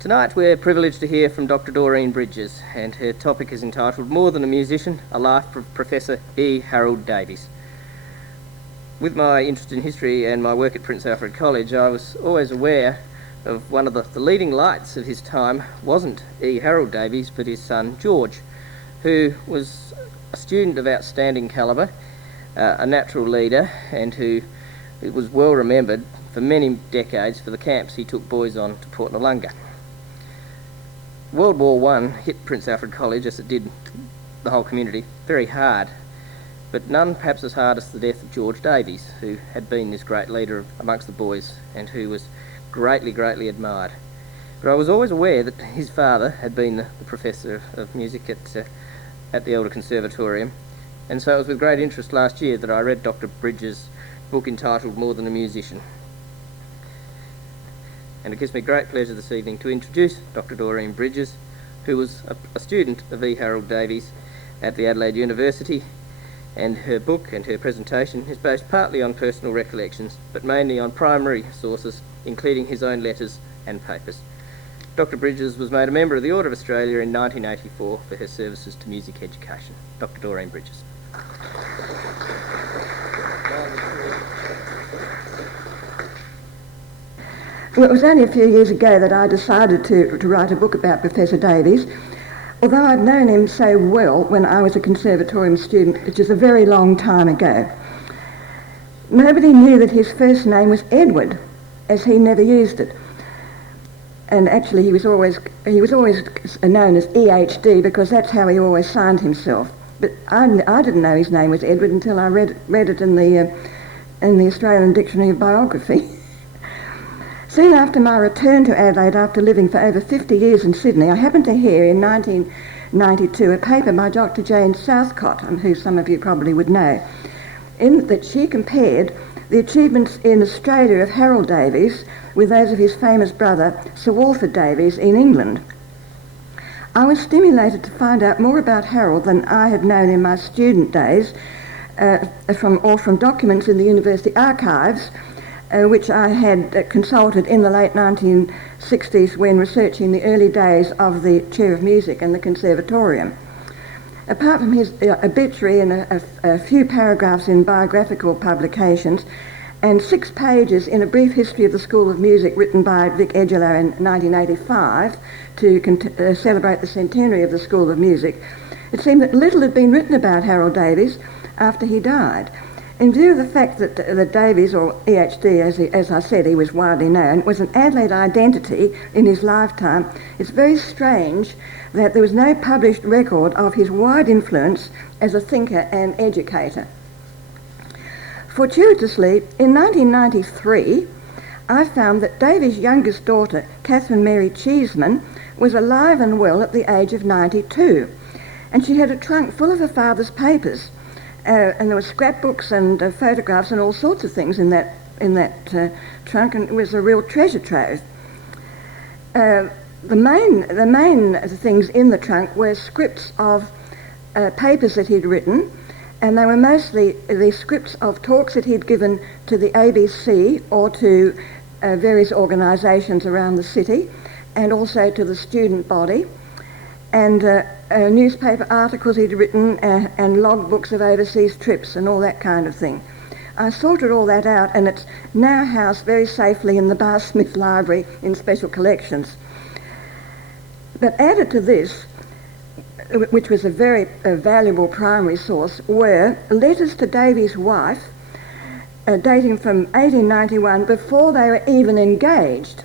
Tonight we're privileged to hear from Dr. Doreen Bridges, and her topic is entitled More Than a Musician, A Life of Professor E Harold Davies. With my interest in history and my work at Prince Alfred College, I was always aware of one of the leading lights of his time wasn't E Harold Davies, but his son George, who was a student of outstanding calibre, a natural leader, and who was well remembered for many decades for the camps he took boys on to Port Noarlunga. World War I hit Prince Alfred College, as it did the whole community, very hard, but none perhaps as hard as the death of George Davies, who had been this great leader amongst the boys and who was greatly admired. But I was always aware that his father had been the professor of music at the Elder Conservatorium, and so it was with great interest last year that I read Dr. Bridges' book entitled More Than a Musician. And it gives me great pleasure this evening to introduce Dr. Doreen Bridges, who was a student of E Harold Davies at the Adelaide University, and her book and her presentation is based partly on personal recollections, but mainly on primary sources, including his own letters and papers. Dr. Bridges was made a member of the Order of Australia in 1984 for her services to music education. Dr. Doreen Bridges. Well, it was only a few years ago that I decided to write a book about Professor Davies, although I'd known him so well when I was a conservatorium student, which is a very long time ago. Nobody knew that his first name was Edward, as he never used it. And actually he was always known as EHD because that's how he always signed himself. But I didn't know his name was Edward until I read it in the Australian Dictionary of Biography. Soon after my return to Adelaide, after living for over 50 years in Sydney, I happened to hear in 1992 a paper by Dr. Jane Southcott, who some of you probably would know, in that she compared the achievements in Australia of Harold Davies with those of his famous brother, Sir Walford Davies, in England. I was stimulated to find out more about Harold than I had known in my student days, from documents in the university archives, which I had consulted in the late 1960s when researching the early days of the Chair of Music and the Conservatorium. Apart from his obituary and a few paragraphs in biographical publications, and 6 pages in a brief history of the School of Music written by Vic Edgelow in 1985 to celebrate the centenary of the School of Music, it seemed that little had been written about Harold Davies after he died. In view of the fact that Davies, or EHD, as I said, he was widely known, was an Adelaide identity in his lifetime, it's very strange that there was no published record of his wide influence as a thinker and educator. Fortuitously, in 1993, I found that Davies' youngest daughter, Catherine Mary Cheeseman, was alive and well at the age of 92, and she had a trunk full of her father's papers. And there were scrapbooks and photographs and all sorts of things in that trunk, and it was a real treasure trove. The main things in the trunk were scripts of papers that he'd written, and they were mostly the scripts of talks that he'd given to the ABC or to various organisations around the city, and also to the student body, and newspaper articles he'd written, and logbooks of overseas trips and all that kind of thing. I sorted all that out, and it's now housed very safely in the Bar Smith Library in special collections. But added to this, which was a very valuable primary source, were letters to Davies' wife dating from 1891, before they were even engaged.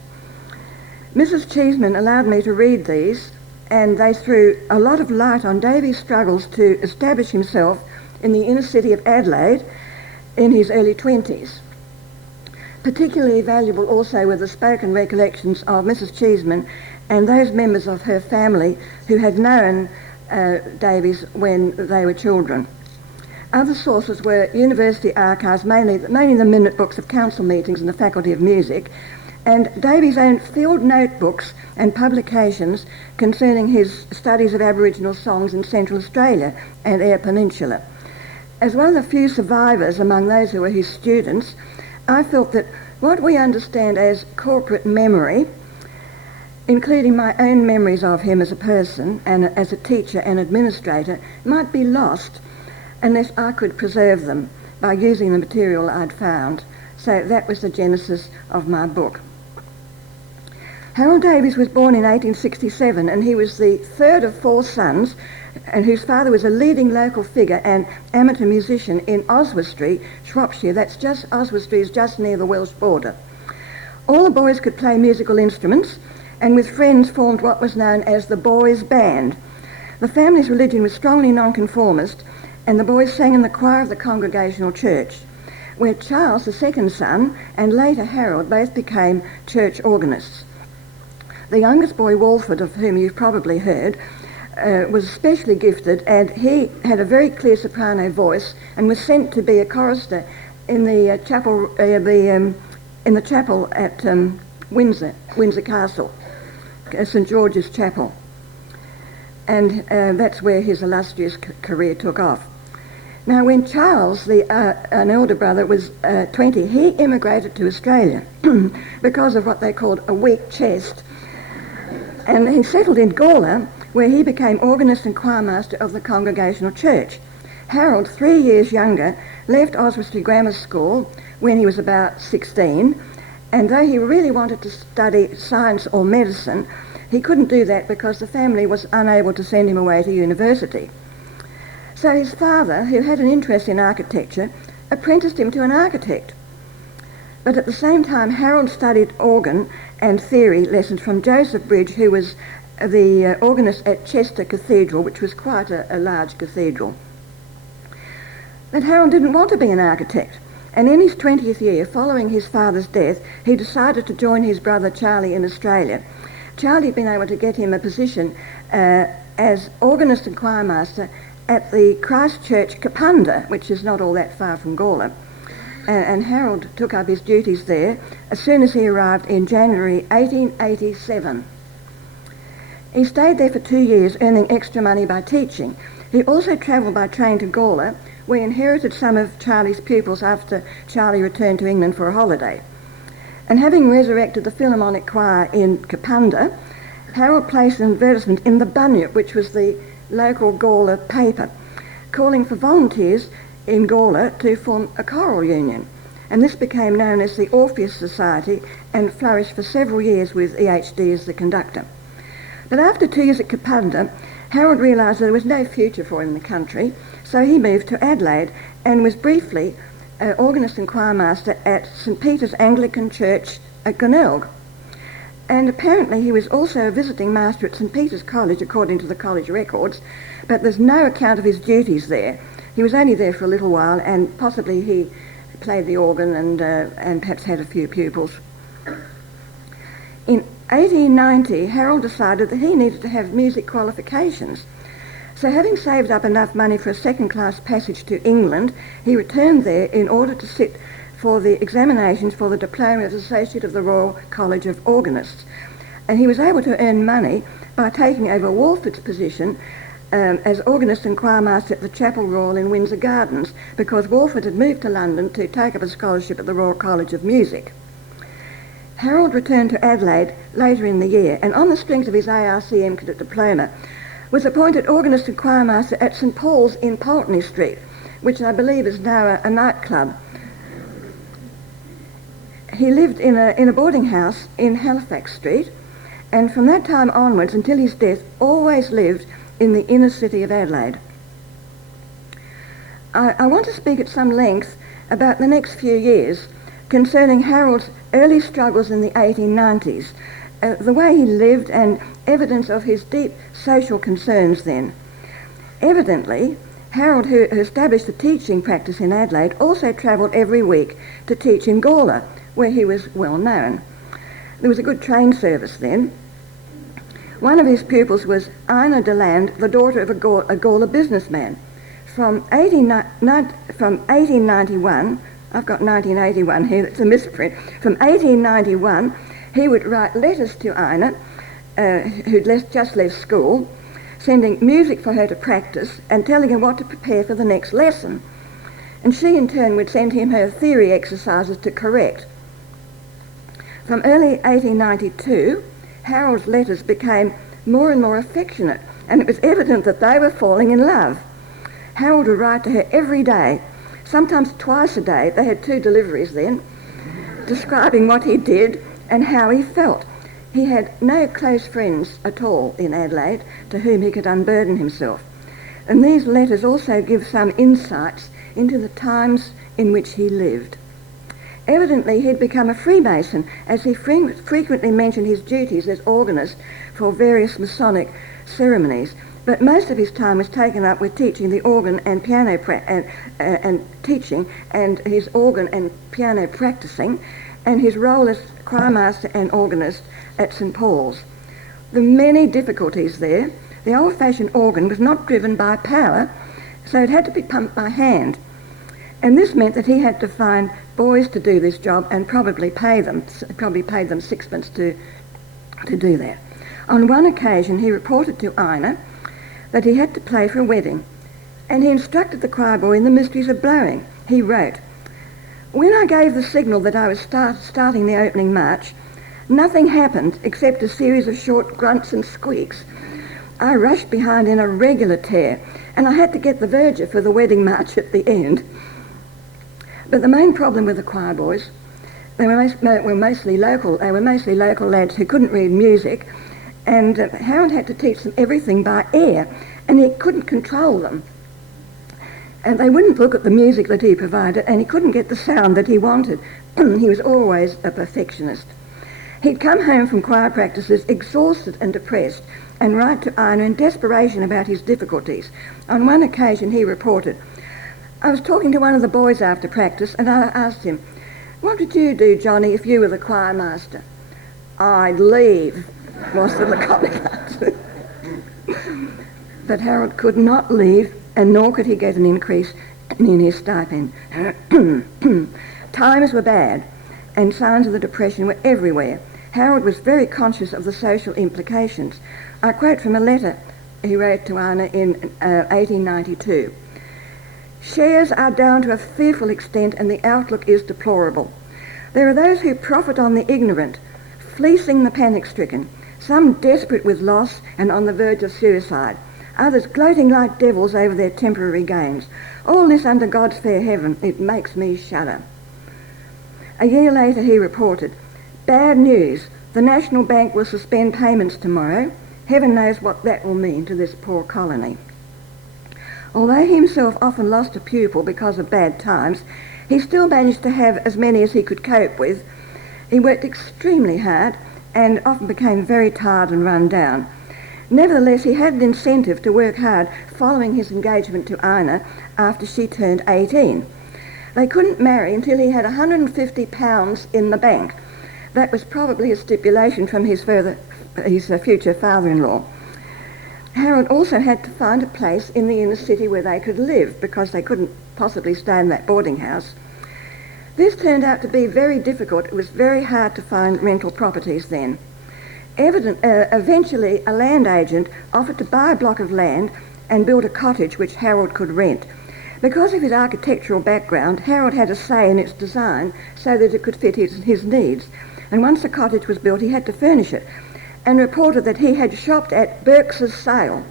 Mrs. Cheeseman allowed me to read these, and they threw a lot of light on Davies' struggles to establish himself in the inner city of Adelaide in his early 20s. Particularly valuable also were the spoken recollections of Mrs. Cheeseman and those members of her family who had known Davies when they were children. Other sources were university archives, mainly the minute books of council meetings in the Faculty of Music, and Davies' own field notebooks and publications concerning his studies of Aboriginal songs in Central Australia and Eyre Peninsula. As one of the few survivors among those who were his students, I felt that what we understand as corporate memory including my own memories of him as a person and as a teacher and administrator, might be lost unless I could preserve them by using the material I'd found. So that was the genesis of my book. Harold Davies was born in 1867, and he was the third of four sons, and whose father was a leading local figure and amateur musician in Oswestry, Shropshire. Oswestry is just near the Welsh border. All the boys could play musical instruments, and with friends formed what was known as the boys' band. The family's religion was strongly nonconformist, and the boys sang in the choir of the Congregational Church, where Charles, the second son, and later Harold, both became church organists. The youngest boy, Walford, of whom you've probably heard, was especially gifted, and he had a very clear soprano voice and was sent to be a chorister in the chapel at Windsor Castle, St George's Chapel, and that's where his illustrious career took off. Now, when Charles, an elder brother, was 20, he immigrated to Australia because of what they called a weak chest, and he settled in Gawler, where he became organist and choirmaster of the Congregational Church. Harold, 3 years younger, left Oswestry Grammar School when he was about 16, and though he really wanted to study science or medicine, he couldn't do that because the family was unable to send him away to university. So his father, who had an interest in architecture, apprenticed him to an architect. But at the same time, Harold studied organ and theory lessons from Joseph Bridge, who was the organist at Chester Cathedral, which was quite a large cathedral. But Harold didn't want to be an architect, and in his 20th year, following his father's death, he decided to join his brother Charlie in Australia. Charlie had been able to get him a position as organist and choirmaster at the Christchurch Kapunda, which is not all that far from Gawler. And Harold took up his duties there as soon as he arrived in January 1887. He stayed there for 2 years, earning extra money by teaching. He also travelled by train to Gawler, where he inherited some of Charlie's pupils after Charlie returned to England for a holiday. And having resurrected the Philharmonic Choir in Kapunda, Harold placed an advertisement in the Bunyip, which was the local Gawler paper, calling for volunteers in Gawler to form a choral union. And this became known as the Orpheus Society and flourished for several years with EHD as the conductor. But after 2 years at Kapunda, Harold realised that there was no future for him in the country, so he moved to Adelaide and was briefly organist and choirmaster at St Peter's Anglican Church at Glenelg. And apparently he was also a visiting master at St Peter's College, according to the college records, but there's no account of his duties there. He was only there for a little while, and possibly he played the organ and perhaps had a few pupils. In 1890, Harold decided that he needed to have music qualifications. So having saved up enough money for a second-class passage to England, he returned there in order to sit for the examinations for the diploma as Associate of the Royal College of Organists. And he was able to earn money by taking over Walford's position as organist and choirmaster at the Chapel Royal in Windsor Gardens, because Walford had moved to London to take up a scholarship at the Royal College of Music. Harold returned to Adelaide later in the year, and on the strength of his ARCM cadet diploma, was appointed organist and choirmaster at St Paul's in Pulteney Street, which I believe is now a nightclub. He lived in a boarding house in Halifax Street, and from that time onwards until his death always lived in the inner city of Adelaide. I want to speak at some length about the next few years concerning Harold's early struggles in the 1890s, the way he lived and evidence of his deep social concerns then. Evidently, Harold, who established a teaching practice in Adelaide, also travelled every week to teach in Gawler, where he was well known. There was a good train service then. One of his pupils was Ina Deland, the daughter of a Gawler businessman. From 1891, I've got 1981 here, that's a misprint. From 1891, he would write letters to Ina, who'd just left school, sending music for her to practice and telling her what to prepare for the next lesson. And she in turn would send him her theory exercises to correct. From early 1892, Harold's letters became more and more affectionate, and it was evident that they were falling in love. Harold would write to her every day, sometimes twice a day. They had 2 deliveries then, describing what he did and how he felt. He had no close friends at all in Adelaide to whom he could unburden himself. And these letters also give some insights into the times in which he lived. Evidently, he'd become a Freemason, as he frequently mentioned his duties as organist for various Masonic ceremonies, but most of his time was taken up with teaching the organ and piano teaching, and his organ and piano practicing, and his role as choirmaster and organist at St Paul's. The many difficulties there. The old-fashioned organ was not driven by power, so it had to be pumped by hand. And this meant that he had to find boys to do this job and probably paid them 6pence to do that. On one occasion, he reported to Ina that he had to play for a wedding, and he instructed the choir boy in the mysteries of blowing. He wrote, "When I gave the signal that I was starting the opening march, nothing happened except a series of short grunts and squeaks. I rushed behind in a regular tear, and I had to get the verger for the wedding march at the end." But the main problem with the choir boys, they were mostly local lads who couldn't read music, and Harold had to teach them everything by ear, and he couldn't control them. And they wouldn't look at the music that he provided, and he couldn't get the sound that he wanted. He was always a perfectionist. He'd come home from choir practices exhausted and depressed, and write to Ina in desperation about his difficulties. On one occasion he reported, "I was talking to one of the boys after practice, and I asked him, 'What would you do, Johnny, if you were the choir master?' 'I'd leave,' was the laconic answer." But Harold could not leave, and nor could he get an increase in his stipend. Times were bad, and signs of the depression were everywhere. Harold was very conscious of the social implications. I quote from a letter he wrote to Ina in 1892. "Shares are down to a fearful extent, and the outlook is deplorable. There are those who profit on the ignorant, fleecing the panic-stricken, some desperate with loss and on the verge of suicide, others gloating like devils over their temporary gains. All this under God's fair heaven, it makes me shudder." A year later he reported, "Bad news. The National Bank will suspend payments tomorrow. Heaven knows what that will mean to this poor colony." Although he himself often lost a pupil because of bad times, he still managed to have as many as he could cope with. He worked extremely hard and often became very tired and run down. Nevertheless, he had an incentive to work hard following his engagement to Ina after she turned 18. They couldn't marry until he had £150 in the bank. That was probably a stipulation from his future father-in-law. Harrold also had to find a place in the inner city where they could live, because they couldn't possibly stay in that boarding house. This turned out to be very difficult. It was very hard to find rental properties then. Eventually, a land agent offered to buy a block of land and build a cottage which Harold could rent. Because of his architectural background, Harold had a say in its design so that it could fit his needs. And once the cottage was built, he had to furnish it, and reported that he had shopped at Burke's sale.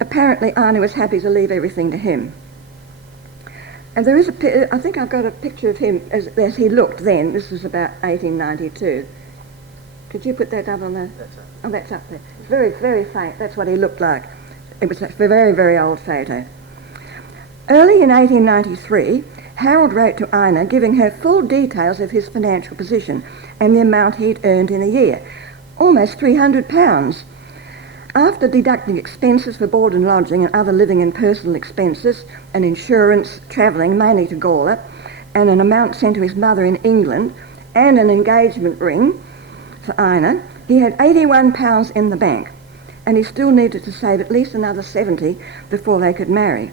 Apparently, Ina was happy to leave everything to him. And there is I think I've got a picture of him as he looked then. This was about 1892. Could you put that up on the... That's up. Oh, that's up there. It's very, very faint. That's what he looked like. It was a very, very old photo. Early in 1893, Harold wrote to Ina giving her full details of his financial position and the amount he'd earned in a year, almost £300. After deducting expenses for board and lodging and other living and personal expenses, and insurance, travelling mainly to Gawler, and an amount sent to his mother in England, and an engagement ring for Ina, he had £81 in the bank, and he still needed to save at least another 70 before they could marry.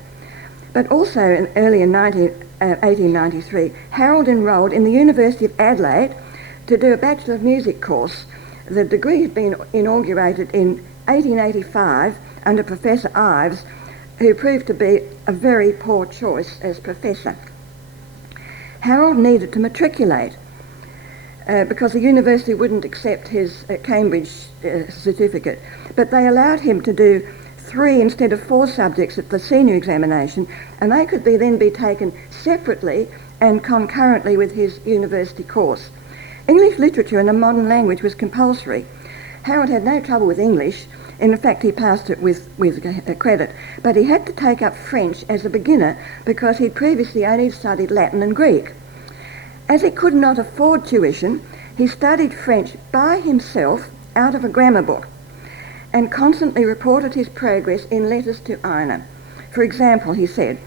But also early in 1893, Harold enrolled in the University of Adelaide to do a Bachelor of Music course. The degree had been inaugurated in 1885 under Professor Ives, who proved to be a very poor choice as professor. Harold needed to matriculate. because the university wouldn't accept his Cambridge certificate. But they allowed him to do 3 instead of 4 subjects at the senior examination, and they could then be taken separately and concurrently with his university course. English literature and a modern language was compulsory. Harold had no trouble with English. In fact, he passed it with credit, but he had to take up French as a beginner because he'd previously only studied Latin and Greek. As he could not afford tuition, he studied French by himself out of a grammar book and constantly reported his progress in letters to Ina. For example, he said,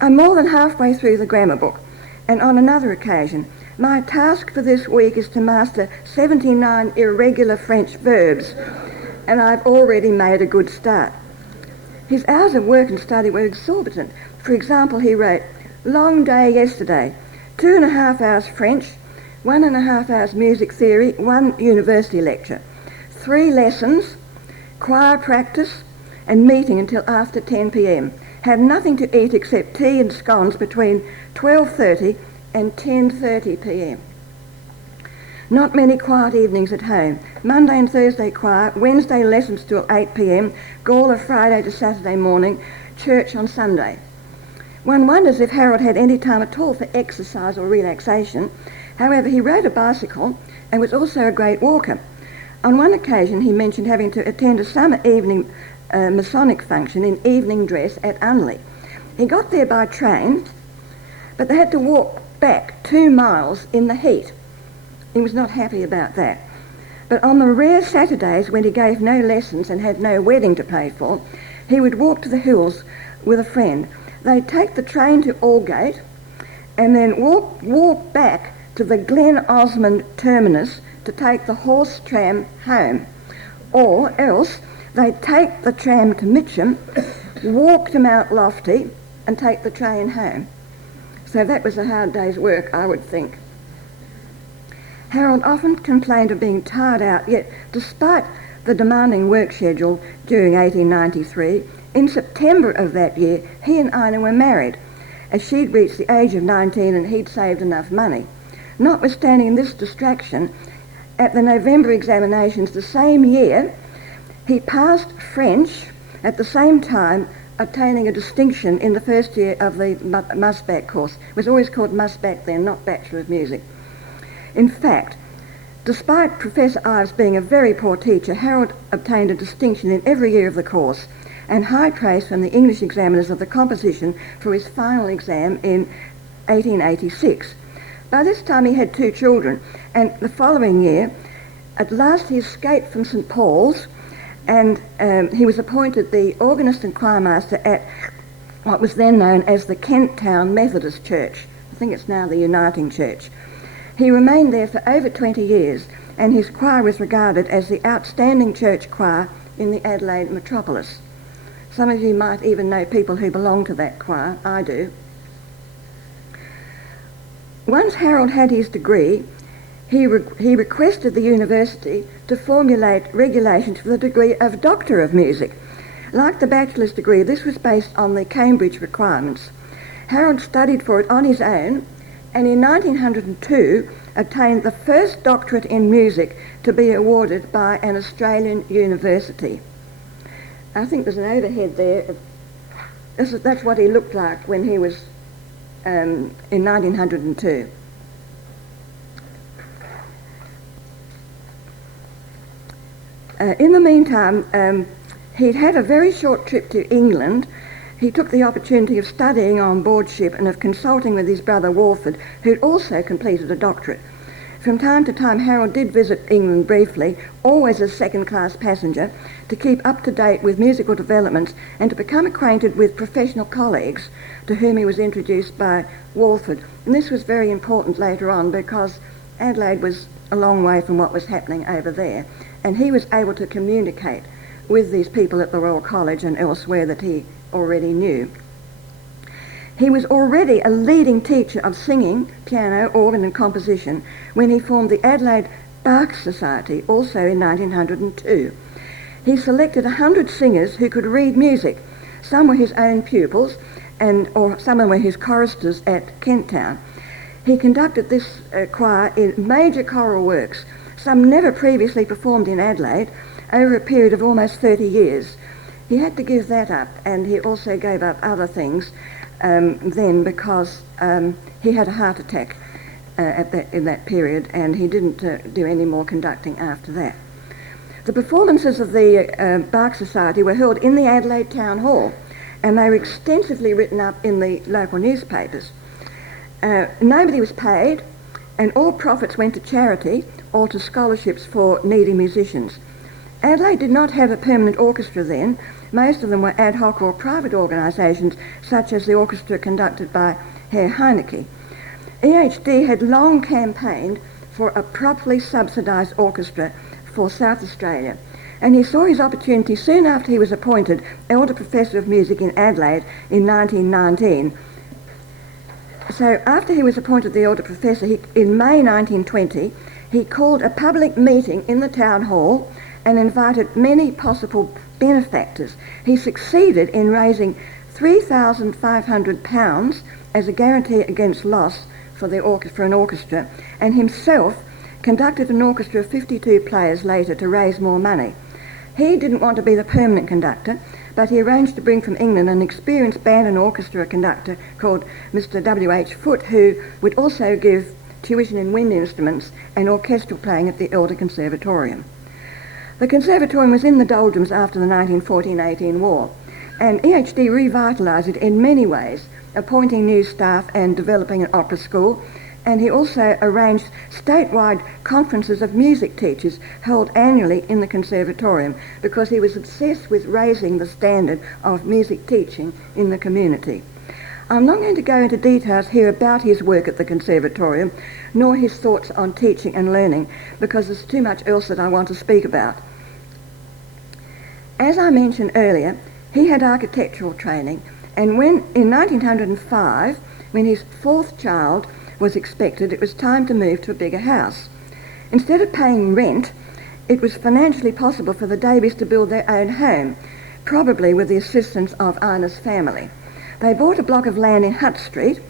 "I'm more than halfway through the grammar book," and on another occasion, "My task for this week is to master 79 irregular French verbs, and I've already made a good start." His hours of work and study were exorbitant. For example, he wrote, "Long day yesterday, 2.5 hours French, 1.5 hours music theory, 1 university lecture, 3 lessons, choir practice, and meeting until after 10 p.m. Had nothing to eat except tea and scones between 12:30 and 10:30 p.m. Not many quiet evenings at home. Monday and Thursday choir, Wednesday lessons till 8 p.m, Gawler Friday to Saturday morning, church on Sunday." One wonders if Harold had any time at all for exercise or relaxation. However, he rode a bicycle and was also a great walker. On one occasion, he mentioned having to attend a summer evening Masonic function in evening dress at Unley. He got there by train, but they had to walk back 2 miles in the heat. He was not happy about that. But on the rare Saturdays when he gave no lessons and had no wedding to pay for, he would walk to the hills with a friend. They'd take the train to Aldgate and then walk back to the Glen Osmond terminus to take the horse tram home. Or else they'd take the tram to Mitcham, walk to Mount Lofty and take the train home. So that was a hard day's work, I would think. Harold often complained of being tired out, yet despite the demanding work schedule during 1893, in September of that year, he and Ina were married, as she'd reached the age of 19 and he'd saved enough money. Notwithstanding this distraction, at the November examinations the same year, he passed French at the same time, obtaining a distinction in the first year of the Musback course. It was always called Musback then, not Bachelor of Music. In fact, despite Professor Ives being a very poor teacher, Harold obtained a distinction in every year of the course and high praise from the English examiners of the composition for his final exam in 1886. By this time he had 2 children, and the following year, at last he escaped from St Paul's, and he was appointed the organist and choirmaster at what was then known as the Kent Town Methodist Church. I think it's now the Uniting Church. He remained there for over 20 years, and his choir was regarded as the outstanding church choir in the Adelaide metropolis. Some of you might even know people who belong to that choir. I do. Once Harold had his degree, he requested the university to formulate regulations for the degree of Doctor of Music. Like the bachelor's degree, this was based on the Cambridge requirements. Harold studied for it on his own, and in 1902 obtained the first doctorate in music to be awarded by an Australian university. I think there's an overhead there. That's what he looked like when he was in 1902. In the meantime, he'd had a very short trip to England. He took the opportunity of studying on board ship and of consulting with his brother Walford, who'd also completed a doctorate. From time to time, Harold did visit England briefly, always as second-class passenger, to keep up to date with musical developments and to become acquainted with professional colleagues to whom he was introduced by Walford. And this was very important later on because Adelaide was a long way from what was happening over there, and he was able to communicate with these people at the Royal College and elsewhere that he already knew. He was already a leading teacher of singing, piano, organ and composition when he formed the Adelaide Bach Society, also in 1902. He selected 100 singers who could read music. Some were his own pupils, or some were his choristers at Kent Town. He conducted this choir in major choral works, some never previously performed in Adelaide, over a period of almost 30 years. He had to give that up, and he also gave up other things then because he had a heart attack in that period, and he didn't do any more conducting after that. The performances of the Bach Society were held in the Adelaide Town Hall, and they were extensively written up in the local newspapers. Nobody was paid, and all profits went to charity or to scholarships for needy musicians. Adelaide did not have a permanent orchestra then. Most of them were ad hoc or private organisations, such as the orchestra conducted by Herr Heinecke. EHD had long campaigned for a properly subsidised orchestra for South Australia, and he saw his opportunity soon after he was appointed Elder Professor of Music in Adelaide in 1919. So after he was appointed the Elder Professor, in May 1920, he called a public meeting in the Town Hall and invited many possible benefactors. He succeeded in raising £3,500 as a guarantee against loss for an orchestra, and himself conducted an orchestra of 52 players later to raise more money. He didn't want to be the permanent conductor, but he arranged to bring from England an experienced band and orchestra conductor called Mr. W.H. Foote, who would also give tuition in wind instruments and orchestral playing at the Elder Conservatorium. The Conservatorium was in the doldrums after the 1914-18 war, and EHD revitalised it in many ways, appointing new staff and developing an opera school, and he also arranged statewide conferences of music teachers held annually in the Conservatorium because he was obsessed with raising the standard of music teaching in the community. I'm not going to go into details here about his work at the Conservatorium, nor his thoughts on teaching and learning, because there's too much else that I want to speak about. As I mentioned earlier, he had architectural training, and in 1905, when his fourth child was expected, it was time to move to a bigger house. Instead of paying rent, it was financially possible for the Davies to build their own home, probably with the assistance of Ina's family. They bought a block of land in Hutt Street,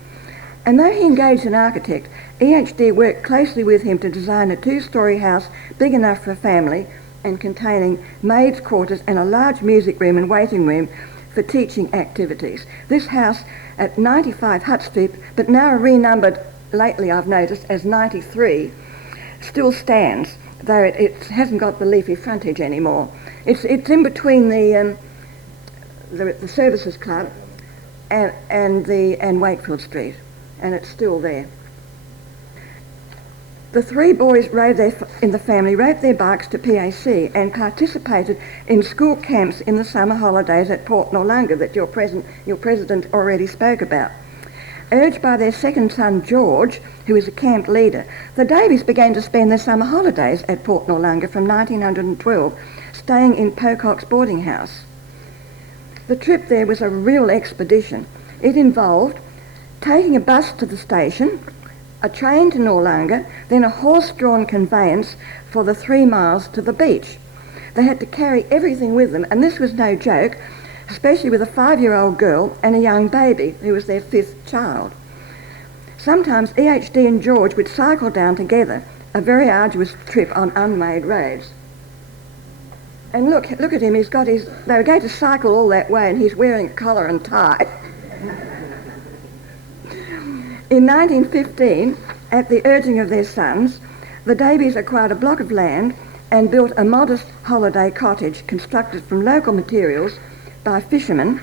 and though he engaged an architect, EHD worked closely with him to design a two-storey house big enough for a family and containing maids' quarters and a large music room and waiting room for teaching activities. This house at 95 Hutt Street, but now renumbered lately, I've noticed, as 93, still stands, though it hasn't got the leafy frontage anymore. It's in between the Services Club and Wakefield Street, and it's still there. The three boys in the family rode their bikes to PAC and participated in school camps in the summer holidays at Port Noarlunga that your president already spoke about. Urged by their second son George, who was a camp leader, the Davies began to spend their summer holidays at Port Noarlunga from 1912, staying in Pocock's boarding house. The trip there was a real expedition. It involved taking a bus to the station, a train to Noarlunga, then a horse-drawn conveyance for the 3 miles to the beach. They had to carry everything with them, and this was no joke, especially with a 5-year-old girl and a young baby who was their 5th child. Sometimes EHD and George would cycle down together, a very arduous trip on unmade roads. And look at him, they were going to cycle all that way and he's wearing a collar and tie. In 1915, at the urging of their sons, the Davies acquired a block of land and built a modest holiday cottage constructed from local materials by fishermen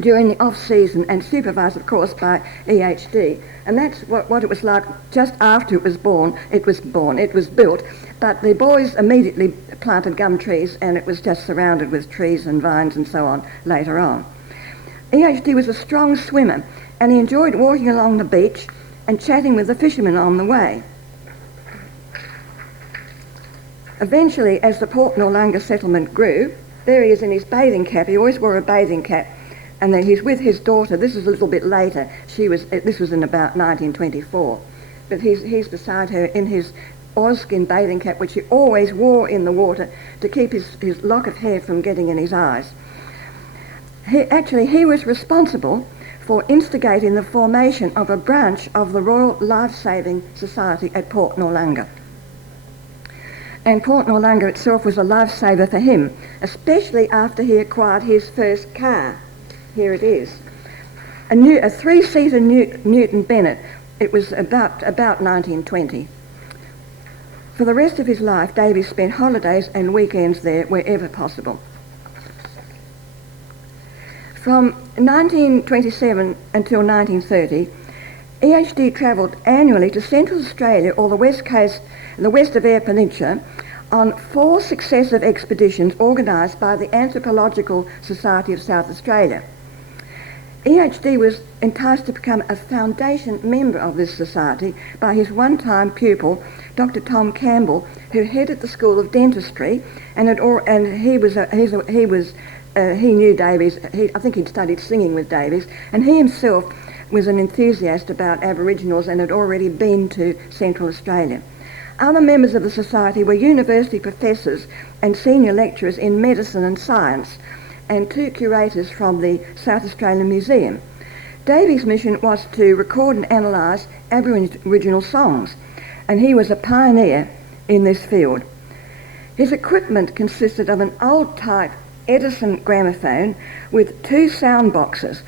during the off-season and supervised, of course, by EHD. And that's what it was like just after it was built, but the boys immediately planted gum trees and it was just surrounded with trees and vines and so on later on. EHD was a strong swimmer and he enjoyed walking along the beach and chatting with the fishermen on the way. Eventually, as the Port Noarlunga settlement grew, there he is in his bathing cap. He always wore a bathing cap, and then he's with his daughter. This is a little bit later. This was in about 1924, but he's beside her in his oilskin bathing cap, which he always wore in the water to keep his lock of hair from getting in his eyes. He was responsible for instigating the formation of a branch of the Royal Life-Saving Society at Port Noarlunga. And Port Noarlunga itself was a lifesaver for him, especially after he acquired his first car. Here it is. A three-seater Newton Bennett. It was about 1920. For the rest of his life, Davies spent holidays and weekends there wherever possible. From 1927 until 1930, EHD travelled annually to Central Australia or the west coast, the west of Eyre Peninsula, on 4 successive expeditions organised by the Anthropological Society of South Australia. EHD was enticed to become a foundation member of this society by his one-time pupil, Dr. Tom Campbell, who headed the School of Dentistry, and he knew Davies. I think he'd studied singing with Davies, and he himself was an enthusiast about Aboriginals and had already been to Central Australia. Other members of the society were university professors and senior lecturers in medicine and science, and 2 curators from the South Australian Museum. Davies' mission was to record and analyse Aboriginal songs, and he was a pioneer in this field. His equipment consisted of an old-type Edison gramophone with 2 sound boxes.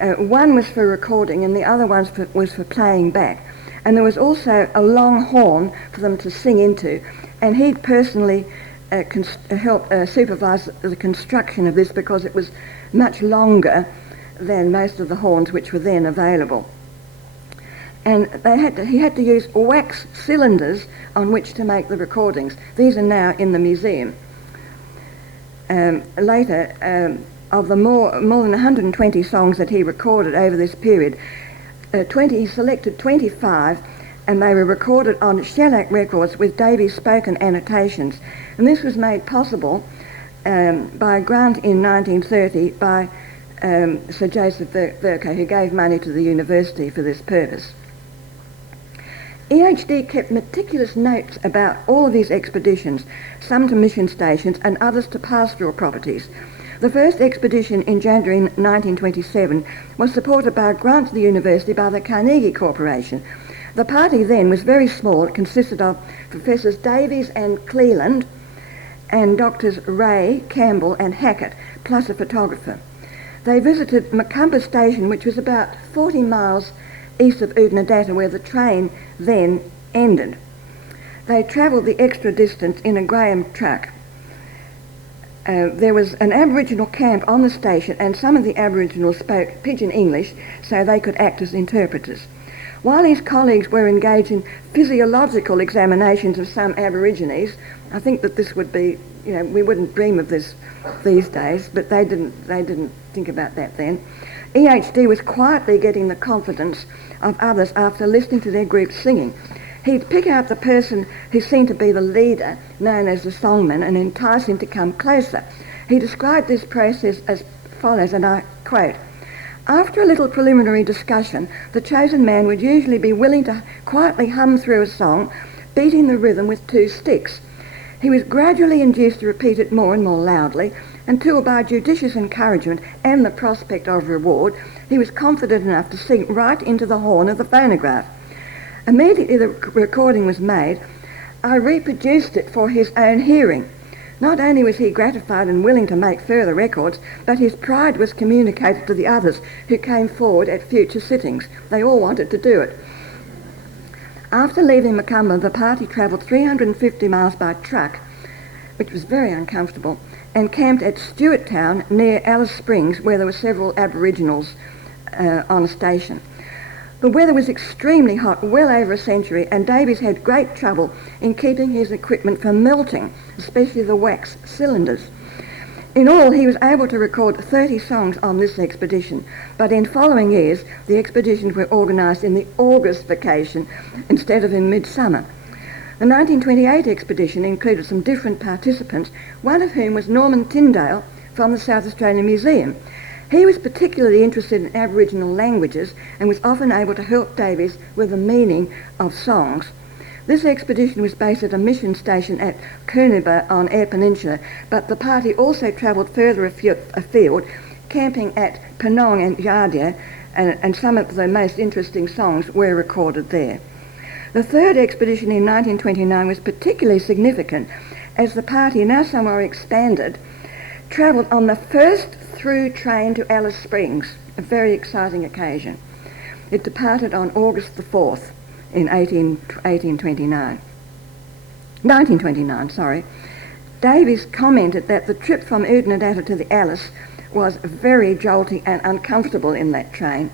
One was for recording and the other one was for playing back. And there was also a long horn for them to sing into, and he'd personally helped supervise the construction of this because it was much longer than most of the horns which were then available. And he had to use wax cylinders on which to make the recordings. These are now in the museum. Later, of the more than 120 songs that he recorded over this period, he selected 25, and they were recorded on shellac records with Davies' spoken annotations. And this was made possible by a grant in 1930 by Sir Joseph Vercoe, who gave money to the university for this purpose. EHD kept meticulous notes about all of these expeditions, some to mission stations and others to pastoral properties. The first expedition in January 1927 was supported by a grant to the university by the Carnegie Corporation. The party then was very small. It consisted of Professors Davies and Cleland and Doctors Ray, Campbell and Hackett, plus a photographer. They visited Macumba Station, which was about 40 miles east of Oodnadatta, where the train then ended. They travelled the extra distance in a Graham truck. There was an Aboriginal camp on the station, and some of the Aboriginals spoke pidgin English, so they could act as interpreters. While his colleagues were engaged in physiological examinations of some Aborigines, I think that this would be, we wouldn't dream of this these days, but they didn't think about that then. EHD was quietly getting the confidence of others after listening to their group singing. He'd pick out the person who seemed to be the leader, known as the songman, and entice him to come closer. He described this process as follows, and I quote, "After a little preliminary discussion, the chosen man would usually be willing to quietly hum through a song, beating the rhythm with 2 sticks. He was gradually induced to repeat it more and more loudly, until by judicious encouragement and the prospect of reward, he was confident enough to sing right into the horn of the phonograph. Immediately the recording was made, I reproduced it for his own hearing. Not only was he gratified and willing to make further records, but his pride was communicated to the others who came forward at future sittings. They all wanted to do it. After leaving Macumba, the party travelled 350 miles by truck, which was very uncomfortable, and camped at Stewarttown near Alice Springs, where there were several Aboriginals on a station. The weather was extremely hot, well over a century, and Davies had great trouble in keeping his equipment from melting, especially the wax cylinders. In all, he was able to record 30 songs on this expedition, but in following years, the expeditions were organised in the August vacation instead of in midsummer. The 1928 expedition included some different participants, one of whom was Norman Tyndale from the South Australian Museum. He was particularly interested in Aboriginal languages and was often able to help Davies with the meaning of songs. This expedition was based at a mission station at Coonamble on Eyre Peninsula, but the party also travelled further afield, camping at Penong and Yardia, and some of the most interesting songs were recorded there. The third expedition in 1929 was particularly significant as the party, now somewhat expanded, travelled on the first through train to Alice Springs, a very exciting occasion. It departed on August the 4th in 1929. Davies commented that the trip from Udinadatta to the Alice was very jolty and uncomfortable in that train.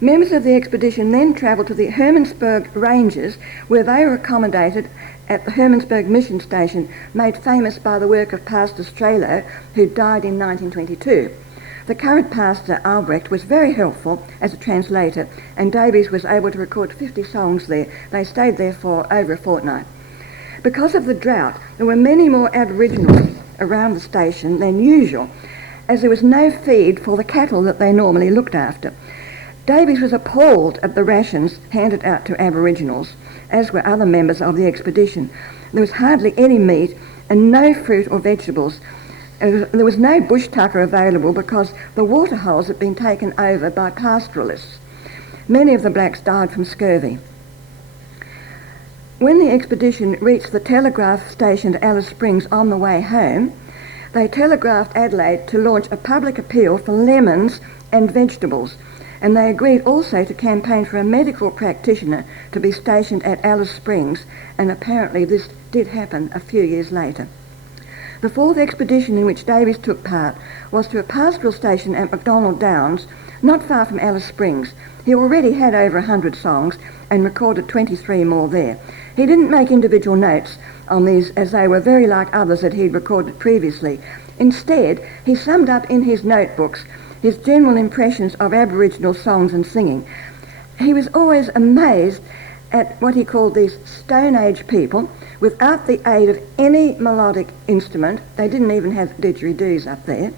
Members of the expedition then travelled to the Hermannsburg Ranges, where they were accommodated at the Hermannsburg mission station, made famous by the work of Pastor Strelo, who died in 1922. The current pastor, Albrecht, was very helpful as a translator, and Davies was able to record 50 songs there. They stayed there for over a fortnight. Because of the drought, there were many more Aboriginals around the station than usual, as there was no feed for the cattle that they normally looked after. Davies was appalled at the rations handed out to Aboriginals, as were other members of the expedition. There was hardly any meat and no fruit or vegetables. There was no bush tucker available because the waterholes had been taken over by pastoralists. Many of the blacks died from scurvy. When the expedition reached the telegraph station at Alice Springs on the way home, they telegraphed Adelaide to launch a public appeal for lemons and vegetables, and they agreed also to campaign for a medical practitioner to be stationed at Alice Springs, and apparently this did happen a few years later. The fourth expedition in which Davies took part was to a pastoral station at McDonald Downs, not far from Alice Springs. He already had over 100 songs and recorded 23 more there. He didn't make individual notes on these, as they were very like others that he'd recorded previously. Instead, he summed up in his notebooks his general impressions of Aboriginal songs and singing. He was always amazed at what he called these Stone Age people, without the aid of any melodic instrument. They didn't even have didgeridoos up there.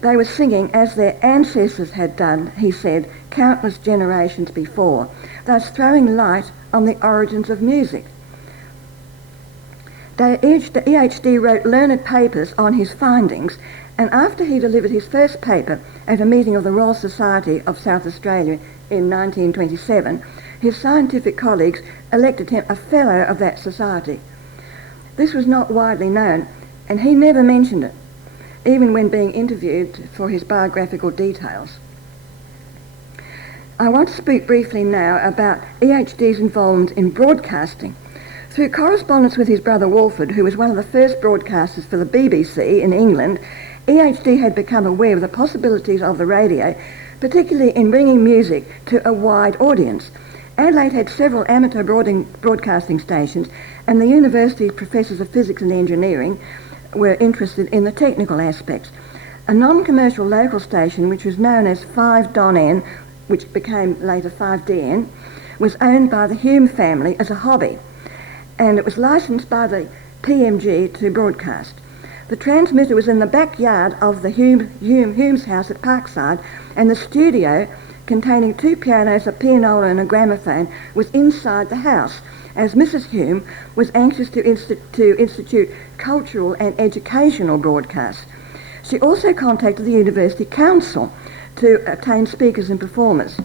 They were singing as their ancestors had done, he said, countless generations before, thus throwing light on the origins of music. The EHD wrote learned papers on his findings, and after he delivered his first paper at a meeting of the Royal Society of South Australia in 1927, his scientific colleagues elected him a fellow of that society. This was not widely known, and he never mentioned it, even when being interviewed for his biographical details. I want to speak briefly now about EHD's involvement in broadcasting. Through correspondence with his brother Walford, who was one of the first broadcasters for the BBC in England, EHD had become aware of the possibilities of the radio, particularly in bringing music to a wide audience. Adelaide had several amateur broadcasting stations, and the university's professors of physics and engineering were interested in the technical aspects. A non-commercial local station, which was known as 5DON-N, which became later 5DN, was owned by the Hume family as a hobby, and it was licensed by the PMG to broadcast. The transmitter was in the backyard of the Hume's house at Parkside, and the studio, containing 2 pianos, a pianola and a gramophone, was inside the house, as Mrs. Hume was anxious to institute cultural and educational broadcasts. She also contacted the University Council to obtain speakers and performers.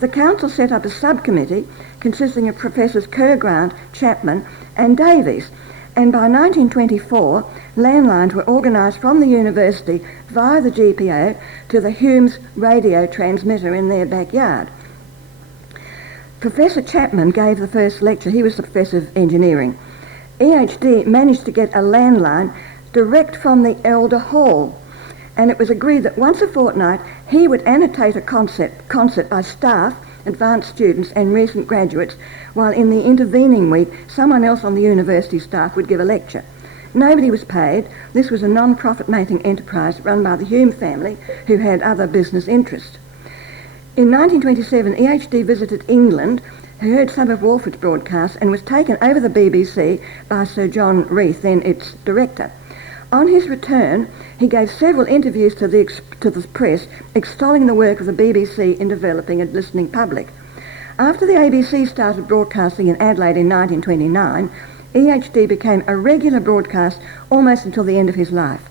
The council set up a subcommittee consisting of Professors Kerr-Grant, Chapman and Davies, and by 1924 landlines were organised from the university via the GPO to the Hume's radio transmitter in their backyard. Professor Chapman gave the first lecture. He was the professor of engineering. EHD managed to get a landline direct from the Elder Hall, and it was agreed that once a fortnight he would annotate a concert by staff, advanced students and recent graduates, while in the intervening week someone else on the university staff would give a lecture. Nobody was paid. This was a non-profit-making enterprise run by the Hume family, who had other business interests. In 1927, EHD visited England, heard some of Walford's broadcasts, and was taken over the BBC by Sir John Reith, then its director. On his return, he gave several interviews to the press, extolling the work of the BBC in developing a listening public. After the ABC started broadcasting in Adelaide in 1929, EHD became a regular broadcast almost until the end of his life.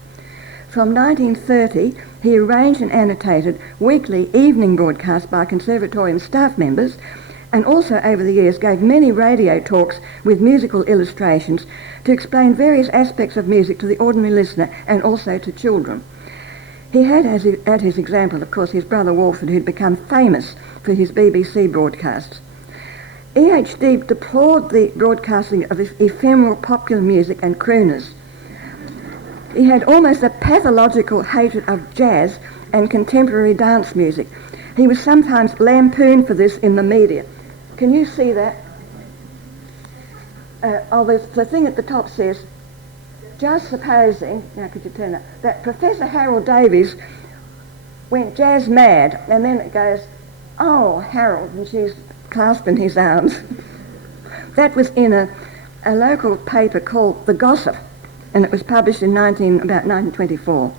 From 1930, he arranged and annotated weekly evening broadcasts by conservatorium staff members, and also over the years gave many radio talks with musical illustrations to explain various aspects of music to the ordinary listener and also to children. He had at his example, of course, his brother Walford, who'd become famous for his BBC broadcasts. EHD deplored the broadcasting of ephemeral popular music and crooners. He had almost a pathological hatred of jazz and contemporary dance music. He was sometimes lampooned for this in the media. Can you see that? The thing at the top says, just supposing, now could you turn that Professor Harold Davies went jazz mad, and then it goes, oh, Harold, and she's clasping his arms. That was in a local paper called The Gossip, and it was published in about 1924.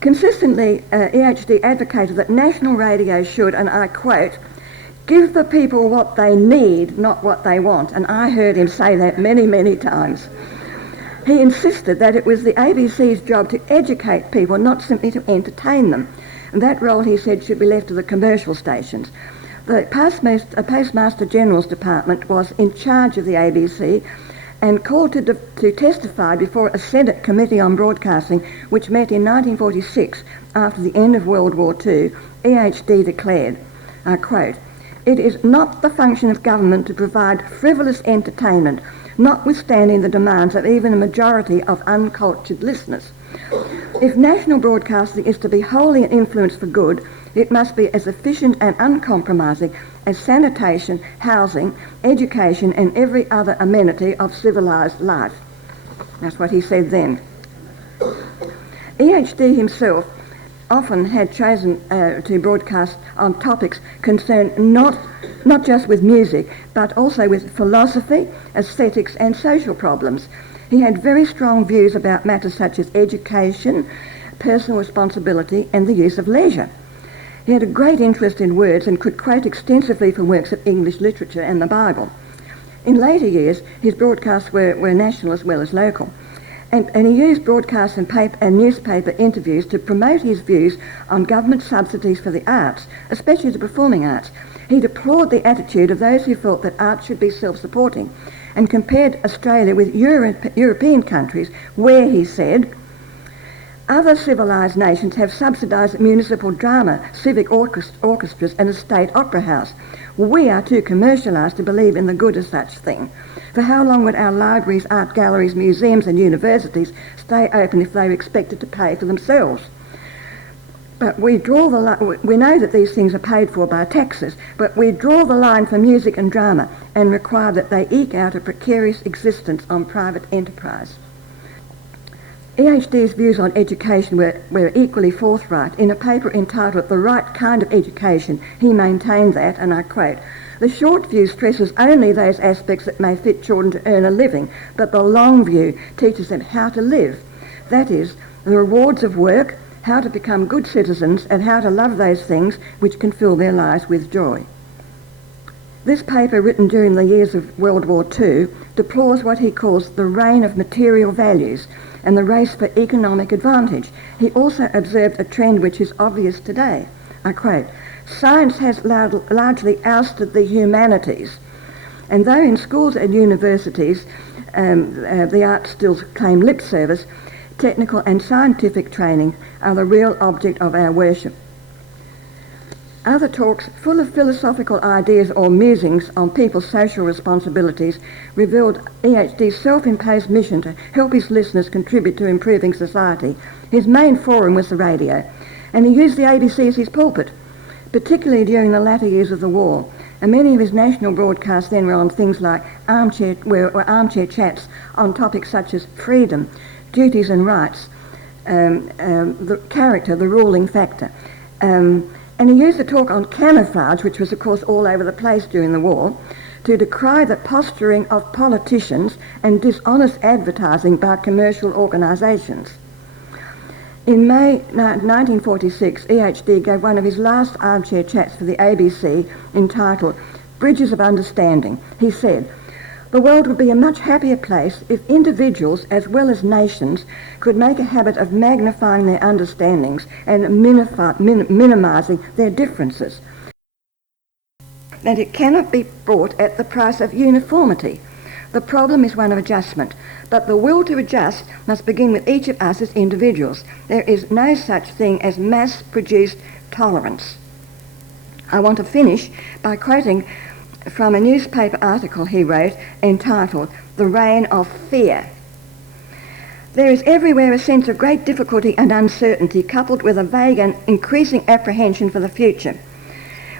Consistently, EHD advocated that national radio should, and I quote, give the people what they need, not what they want. And I heard him say that many, many times. He insisted that it was the ABC's job to educate people, not simply to entertain them. And that role, he said, should be left to the commercial stations. The Postmaster General's Department was in charge of the ABC and called to testify before a Senate Committee on Broadcasting, which met in 1946 after the end of World War II. EHD declared, I quote, it is not the function of government to provide frivolous entertainment, notwithstanding the demands of even a majority of uncultured listeners. If national broadcasting is to be wholly an influence for good, it must be as efficient and uncompromising as sanitation, housing, education and every other amenity of civilised life. That's what he said then. EHD himself often had chosen to broadcast on topics concerned not just with music, but also with philosophy, aesthetics and social problems. He had very strong views about matters such as education, personal responsibility and the use of leisure. He had a great interest in words and could quote extensively from works of English literature and the Bible. In later years, his broadcasts were national as well as local. And he used broadcast and newspaper interviews to promote his views on government subsidies for the arts, especially the performing arts. He deplored the attitude of those who thought that art should be self-supporting and compared Australia with European countries where, he said, other civilised nations have subsidised municipal drama, civic orchestras and a state opera house. We are too commercialised to believe in the good of such thing. For how long would our libraries, art galleries, museums and universities stay open if they were expected to pay for themselves? But we draw the line. We know that these things are paid for by taxes, but we draw the line for music and drama and require that they eke out a precarious existence on private enterprise. EHD's views on education were equally forthright. In a paper entitled The Right Kind of Education, he maintained that, and I quote, the short view stresses only those aspects that may fit children to earn a living, but the long view teaches them how to live. That is, the rewards of work, how to become good citizens, and how to love those things which can fill their lives with joy. This paper, written during the years of World War II, deplores what he calls the reign of material values and the race for economic advantage. He also observed a trend which is obvious today. I quote, science has largely ousted the humanities, and though in schools and universities the arts still claim lip service, technical and scientific training are the real object of our worship. Other talks, full of philosophical ideas or musings on people's social responsibilities, revealed EHD's self-imposed mission to help his listeners contribute to improving society. His main forum was the radio, and he used the ABC as his pulpit, particularly during the latter years of the war. And many of his national broadcasts then were on things like armchair chats on topics such as freedom, duties and rights, the character, the ruling factor. And he used the talk on camouflage, which was of course all over the place during the war, to decry the posturing of politicians and dishonest advertising by commercial organisations. In May 1946, EHD gave one of his last armchair chats for the ABC entitled Bridges of Understanding. He said, The world would be a much happier place if individuals as well as nations could make a habit of magnifying their understandings and minimising their differences. That it cannot be bought at the price of uniformity. The problem is one of adjustment, but the will to adjust must begin with each of us as individuals. There is no such thing as mass-produced tolerance. I want to finish by quoting from a newspaper article he wrote entitled "The Reign of Fear." There is everywhere a sense of great difficulty and uncertainty coupled with a vague and increasing apprehension for the future.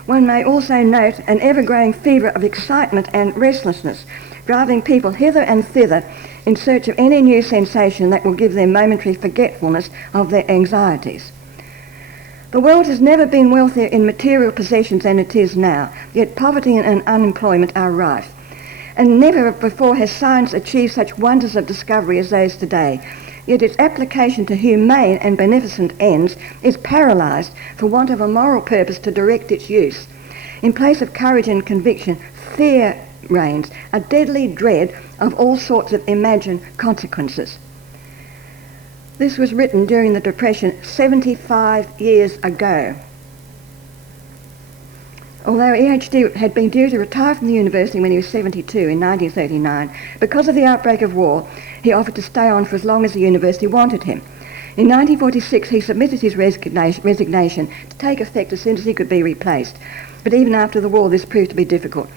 One may also note an ever-growing fever of excitement and restlessness, driving people hither and thither in search of any new sensation that will give them momentary forgetfulness of their anxieties. The world has never been wealthier in material possessions than it is now, yet poverty and unemployment are rife. And never before has science achieved such wonders of discovery as those today, yet its application to humane and beneficent ends is paralysed for want of a moral purpose to direct its use. In place of courage and conviction, fear reigns, a deadly dread of all sorts of imagined consequences. This was written during the Depression 75 years ago. Although EHD had been due to retire from the university when he was 72 in 1939, because of the outbreak of war, he offered to stay on for as long as the university wanted him. In 1946, he submitted his resignation to take effect as soon as he could be replaced. But even after the war, this proved to be difficult.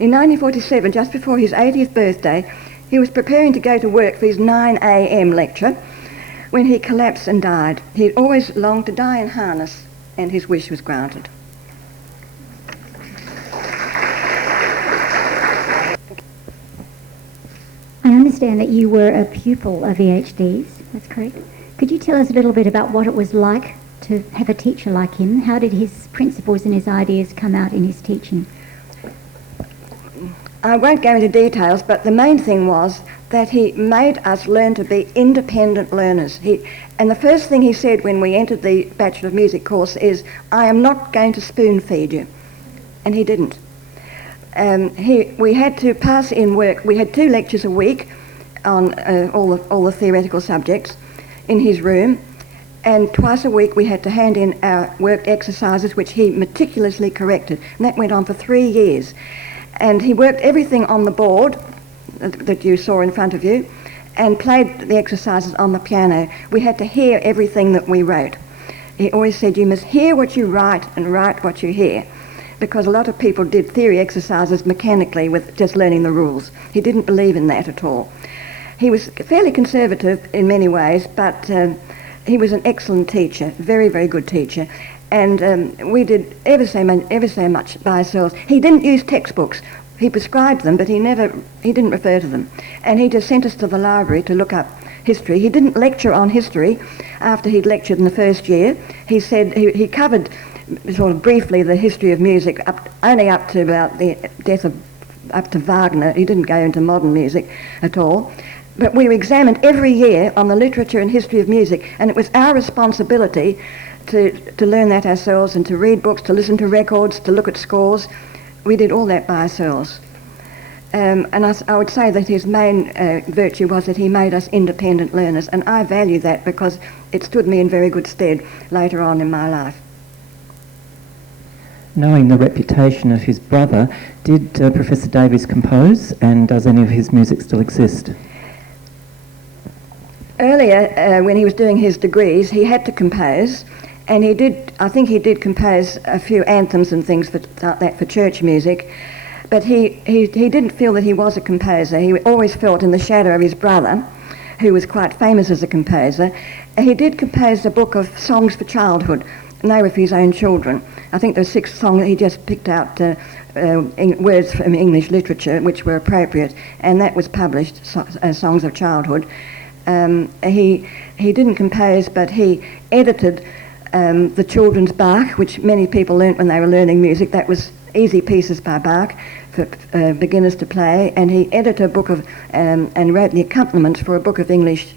In 1947, just before his 80th birthday, he was preparing to go to work for his 9 a.m. lecture when he collapsed and died. He had always longed to die in harness, and his wish was granted. I understand that you were a pupil of EHD's, that's correct. Could you tell us a little bit about what it was like to have a teacher like him? How did his principles and his ideas come out in his teaching? I won't go into details, but the main thing was that he made us learn to be independent learners. And the first thing he said when we entered the Bachelor of Music course is, "I am not going to spoon feed you." And he didn't. We had to pass in work. We had 2 lectures a week on all the theoretical subjects in his room, and twice a week we had to hand in our work exercises, which he meticulously corrected. And that went on for 3 years. And he worked everything on the board that you saw in front of you and played the exercises on the piano. We had to hear everything that we wrote. He always said, "You must hear what you write and write what you hear," because a lot of people did theory exercises mechanically with just learning the rules. He didn't believe in that at all. He was fairly conservative in many ways, but he was an excellent teacher, very, very good teacher. And we did ever so much by ourselves. He didn't use textbooks. He prescribed them, but he didn't refer to them. And he just sent us to the library to look up history. He didn't lecture on history after he'd lectured in the first year. He said he covered sort of briefly the history of music only up to about the death of up to Wagner. He didn't go into modern music at all. But we were examined every year on the literature and history of music, and it was our responsibility to learn that ourselves and to read books, to listen to records, to look at scores. We did all that by ourselves. And I would say that his main virtue was that he made us independent learners, and I value that because it stood me in very good stead later on in my life. Knowing the reputation of his brother, did Professor Davies compose, and does any of his music still exist? Earlier, when he was doing his degrees, he had to compose, and I think he did compose a few anthems and things for church music, but he didn't feel that he was a composer. He always felt in the shadow of his brother, who was quite famous as a composer. He did compose a book of songs for childhood, and they were for his own children. I think there were 6 songs that he just picked out words from English literature which were appropriate, and that was published, Songs of Childhood. He didn't compose, but he edited the children's Bach, which many people learnt when they were learning music. That was easy pieces by Bach for beginners to play, and he edited a book of and wrote the accompaniments for a book of English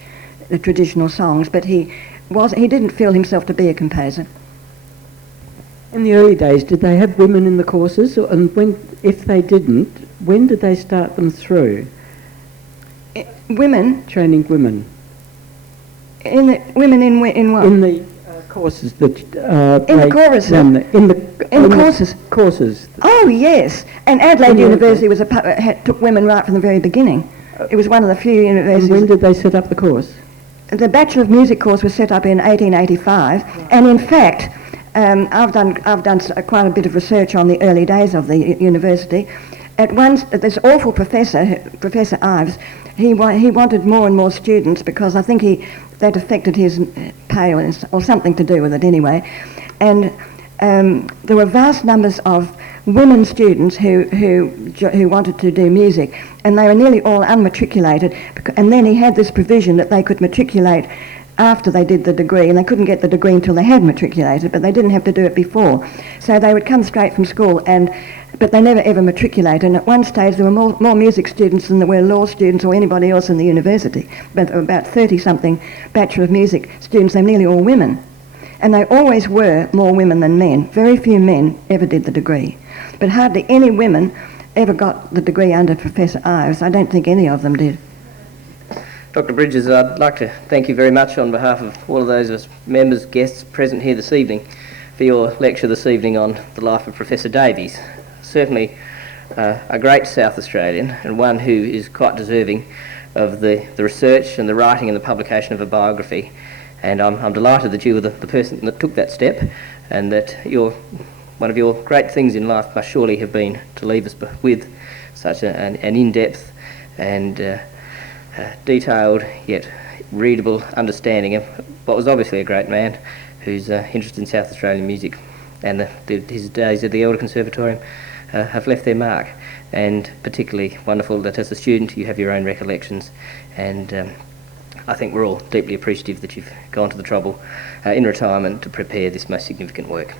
traditional songs. But he didn't feel himself to be a composer. In the early days, did they have women in the courses? And if they didn't, When did they start them through? Women Training women? women in what? In the courses that In the choruses? in the courses? Courses. Oh yes, and Adelaide University took women right from the very beginning. It was one of the few universities. And when did they set up the course? The Bachelor of Music course was set up in 1885, and in fact, I've done quite a bit of research on the early days of the university. At once, this awful professor, Professor Ives, he wanted more and more students because I think that affected his pay or something to do with it anyway, and there were vast numbers of women students who wanted to do music, and they were nearly all unmatriculated, and then he had this provision that they could matriculate after they did the degree, and they couldn't get the degree until they had matriculated, but they didn't have to do it before. So they would come straight from school, but they never ever matriculated, and at one stage there were more music students than there were law students or anybody else in the university. But about 30-something Bachelor of Music students, they were nearly all women. And they always were more women than men. Very few men ever did the degree. But hardly any women ever got the degree under Professor Ives. I don't think any of them did. Dr. Bridges, I'd like to thank you very much on behalf of all of those of us members, guests present here this evening for your lecture this evening on the life of Professor Davies. Certainly a great South Australian, and one who is quite deserving of the research and the writing and the publication of a biography. And I'm delighted that you were the person that took that step, and that one of your great things in life must surely have been to leave us with such an in-depth and detailed yet readable understanding of what was obviously a great man whose interest in South Australian music and his days at the Elder Conservatorium have left their mark. And particularly wonderful that as a student you have your own recollections, and I think we're all deeply appreciative that you've gone to the trouble in retirement to prepare this most significant work.